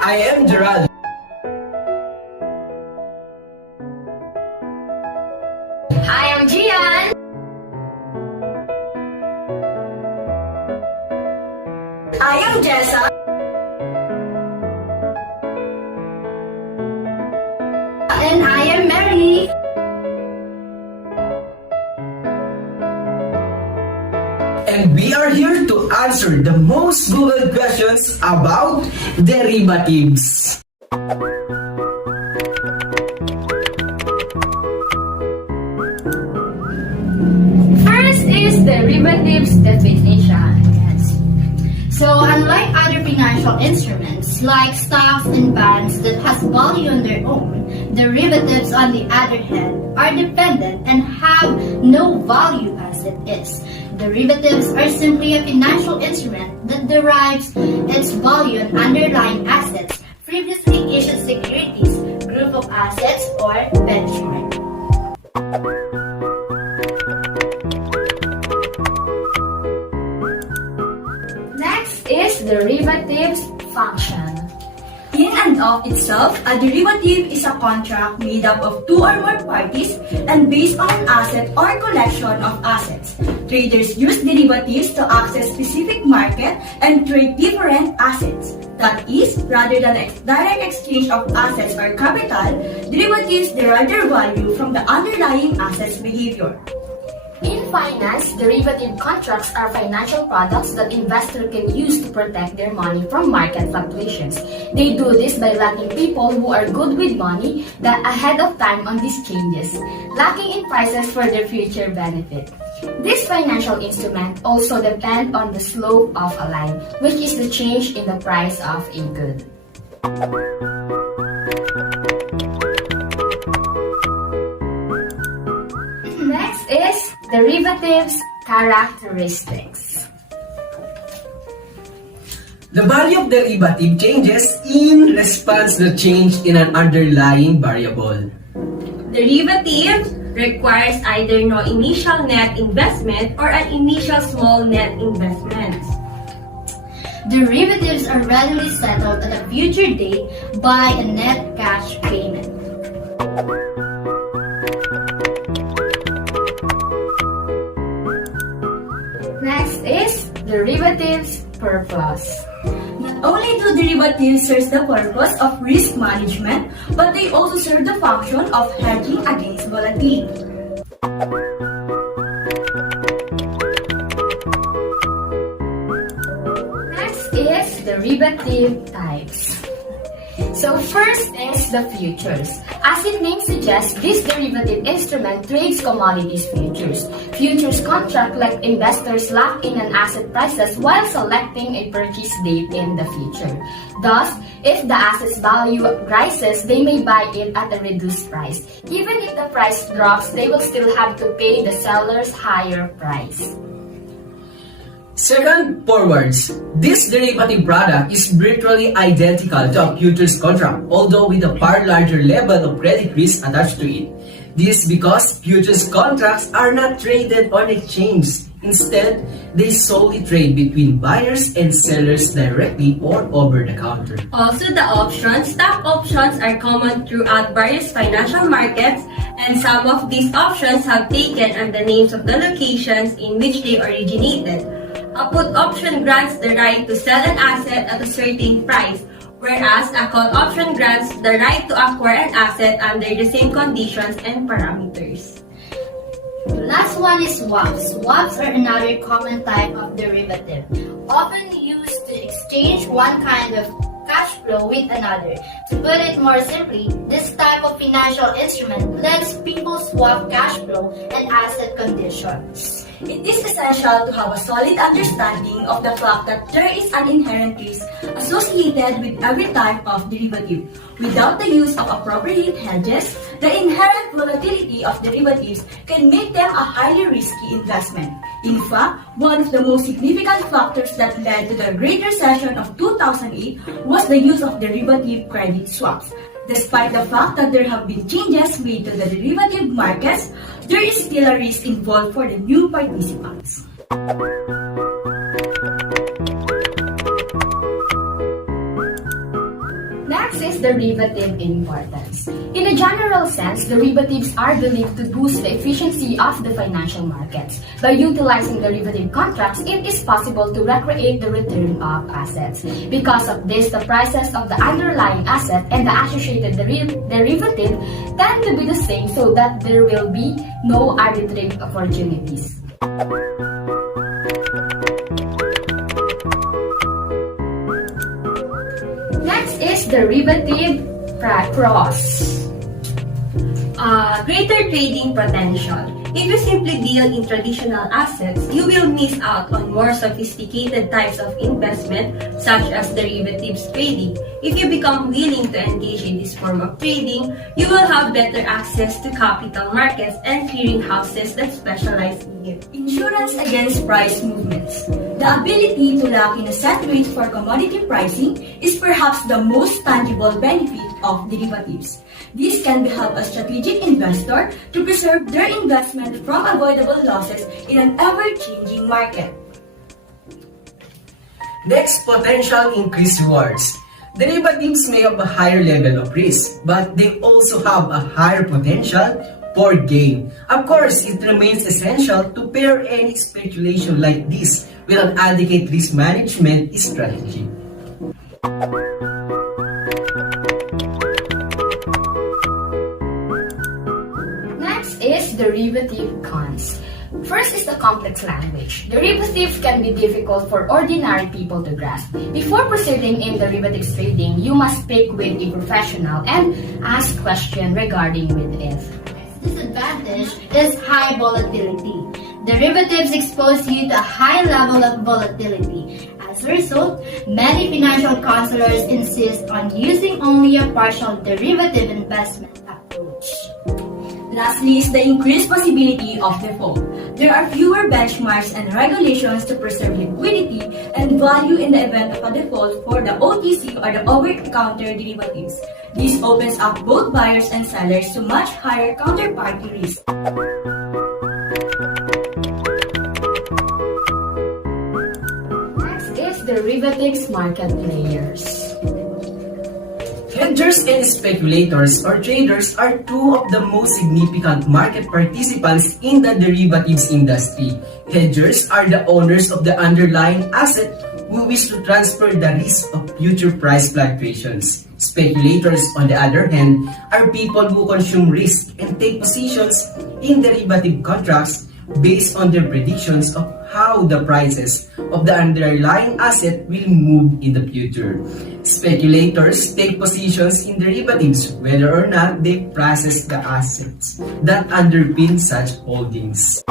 I am Gerald. I am Gian. I am Jessa. And I am Mary. And we are here to answer the most Googled questions about derivatives. First is derivatives definition. So unlike other financial instruments like stocks and bonds that has value on their own, derivatives on the other hand are dependent and have no value as it is. Derivatives are simply a financial instrument that derives its value on underlying assets, previously issued securities, group of assets, or benchmark. Next is derivatives function. In and of itself, a derivative is a contract made up of two or more parties and based on an asset or collection of assets. Traders use derivatives to access specific market and trade different assets. That is, rather than a direct exchange of assets or capital, derivatives derive their value from the underlying assets behavior. In finance, derivative contracts are financial products that investors can use to protect their money from market fluctuations. They do this by locking people who are good with money that ahead of time on these changes, locking in prices for their future benefit. This financial instrument also depend on the slope of a line, which is the change in the price of a good. Next is derivatives characteristics. The value of derivative changes in response to change in an underlying variable. Derivative requires either no initial net investment or an initial small net investment. Derivatives are readily settled at a future date by a net cash payment. Next is derivatives purpose. Not only do derivatives serve the purpose of risk management, but they also serve the function of hedging against volatility. Next is derivative types. So first is the futures. As its name suggests, this derivative instrument trades commodities futures. Futures contract let investors lock in an asset prices while selecting a purchase date in the future. Thus, if the asset's value rises, they may buy it at a reduced price. Even if the price drops, they will still have to pay the seller's higher price. Second, forwards. This derivative product is virtually identical to a futures contract, although with a far larger level of credit risk attached to it. This is because futures contracts are not traded on exchange. Instead, they solely trade between buyers and sellers directly or over the counter. Also, the options, stock options are common throughout various financial markets, and some of these options have taken on the names of the locations in which they originated. A put option grants the right to sell an asset at a certain price, whereas a call option grants the right to acquire an asset under the same conditions and parameters. The last one is swaps. Swaps are another common type of derivative, often used to exchange one kind of cash flow with another. To put it more simply, this type of financial instrument lets people swap cash flow and asset conditions. It is essential to have a solid understanding of the fact that there is an inherent risk associated with every type of derivative. Without the use of appropriate hedges, the inherent volatility of derivatives can make them a highly risky investment. In fact, one of the most significant factors that led to the Great Recession of 2008 was the use of derivative credit swaps. Despite the fact that there have been changes made to the derivative markets, there is still a risk involved for the new participants. is derivative importance. In a general sense, derivatives are believed to boost the efficiency of the financial markets. By utilizing derivative contracts, it is possible to recreate the return of assets. Because of this, the prices of the underlying asset and the associated derivative tend to be the same so that there will be no arbitrage opportunities. Next is derivative cross. Greater trading potential. If you simply deal in traditional assets, you will miss out on more sophisticated types of investment such as derivatives trading. If you become willing to engage in this form of trading, you will have better access to capital markets and clearing houses that specialize in it. Insurance against price movements. The ability to lock in a set rate for commodity pricing is perhaps the most tangible benefit of derivatives. This can help a strategic investor to preserve their investment from avoidable losses in an ever-changing market. Next, potential increased rewards. Derivatives may have a higher level of risk, but they also have a higher potential for gain. Of course, it remains essential to pair any speculation like this with an adequate risk management strategy. Next is derivative cons. First is the complex language. Derivatives can be difficult for ordinary people to grasp. Before proceeding in derivatives trading, you must speak with a professional and ask questions regarding with it. Disadvantage is high volatility. Derivatives expose you to a high level of volatility. As a result, many financial counselors insist on using only a partial derivative investment approach. Lastly is the increased possibility of default. There are fewer benchmarks and regulations to preserve liquidity and value in the event of a default for the OTC or the over-the-counter derivatives. This opens up both buyers and sellers to much higher counterparty risk. Next is derivatives market players. Hedgers and speculators or traders are two of the most significant market participants in the derivatives industry. Hedgers are the owners of the underlying asset who wish to transfer the risk of future price fluctuations. Speculators, on the other hand, are people who consume risk and take positions in derivative contracts based on their predictions of how the prices of the underlying asset will move in the future. Speculators take positions in derivatives whether or not they process the assets that underpin such holdings.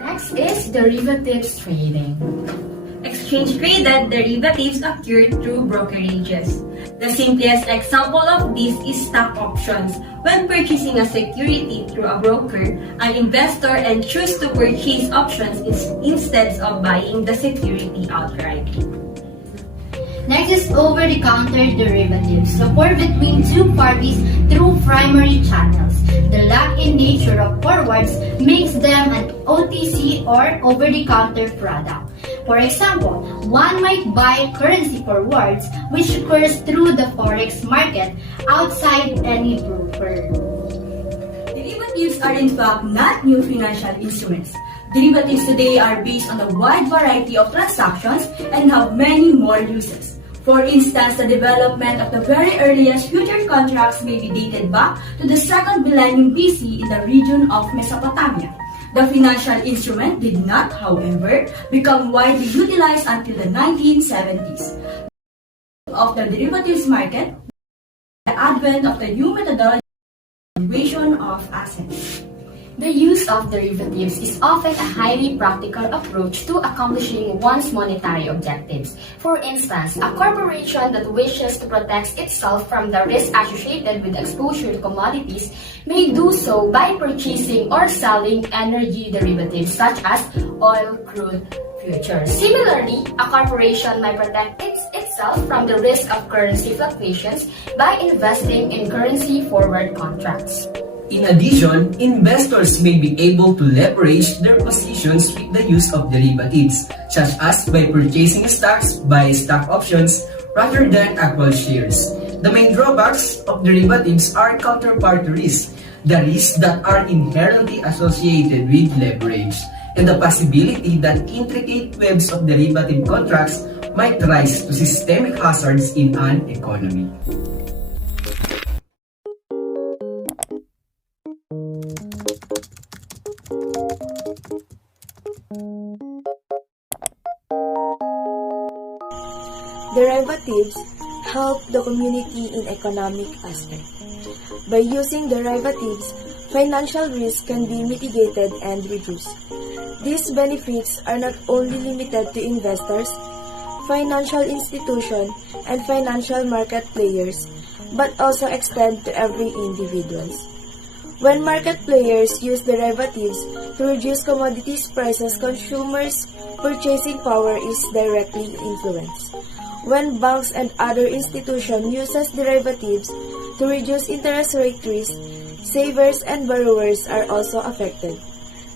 Next is derivatives trading. Exchange-traded derivatives occur through brokerages. The simplest example of this is stock options. When purchasing a security through a broker, an investor and choose to purchase options instead of buying the security outright. Next is over-the-counter derivatives, support between two parties through primary channels. The lock-in nature of forwards makes them an OTC or over-the-counter product. For example, one might buy currency forwards which occurs through the forex market outside any broker. Derivatives are in fact not new financial instruments. Derivatives today are based on a wide variety of transactions and have many more uses. For instance, the development of the very earliest future contracts may be dated back to the 2nd millennium BC in the region of Mesopotamia. The financial instrument did not, however, become widely utilized until the 1970s. Of the derivatives market, the advent of the new methodology of valuation of assets. The use of derivatives is often a highly practical approach to accomplishing one's monetary objectives. For instance, a corporation that wishes to protect itself from the risk associated with exposure to commodities may do so by purchasing or selling energy derivatives such as oil, crude, futures. Similarly, a corporation might protect itself from the risk of currency fluctuations by investing in currency forward contracts. In addition, investors may be able to leverage their positions with the use of derivatives, such as by purchasing stocks by stock options rather than actual shares. The main drawbacks of derivatives are counterparty risks, the risks that are inherently associated with leverage, and the possibility that intricate webs of derivative contracts might rise to systemic hazards in an economy. Derivatives help the community in economic aspect. By using derivatives, financial risk can be mitigated and reduced. These benefits are not only limited to investors, financial institutions, and financial market players, but also extend to every individuals. When market players use derivatives to reduce commodities prices, consumers' purchasing power is directly influenced. When banks and other institutions uses derivatives to reduce interest rate risk, savers and borrowers are also affected.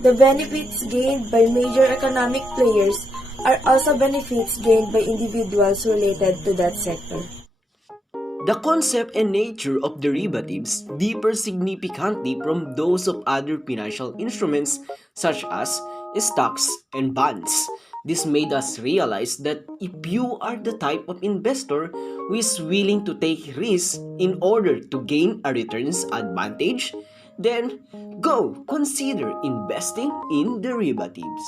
The benefits gained by major economic players are also benefits gained by individuals related to that sector. The concept and nature of derivatives differ significantly from those of other financial instruments such as stocks and bonds. This made us realize that if you are the type of investor who is willing to take risks in order to gain a returns advantage, then go consider investing in derivatives.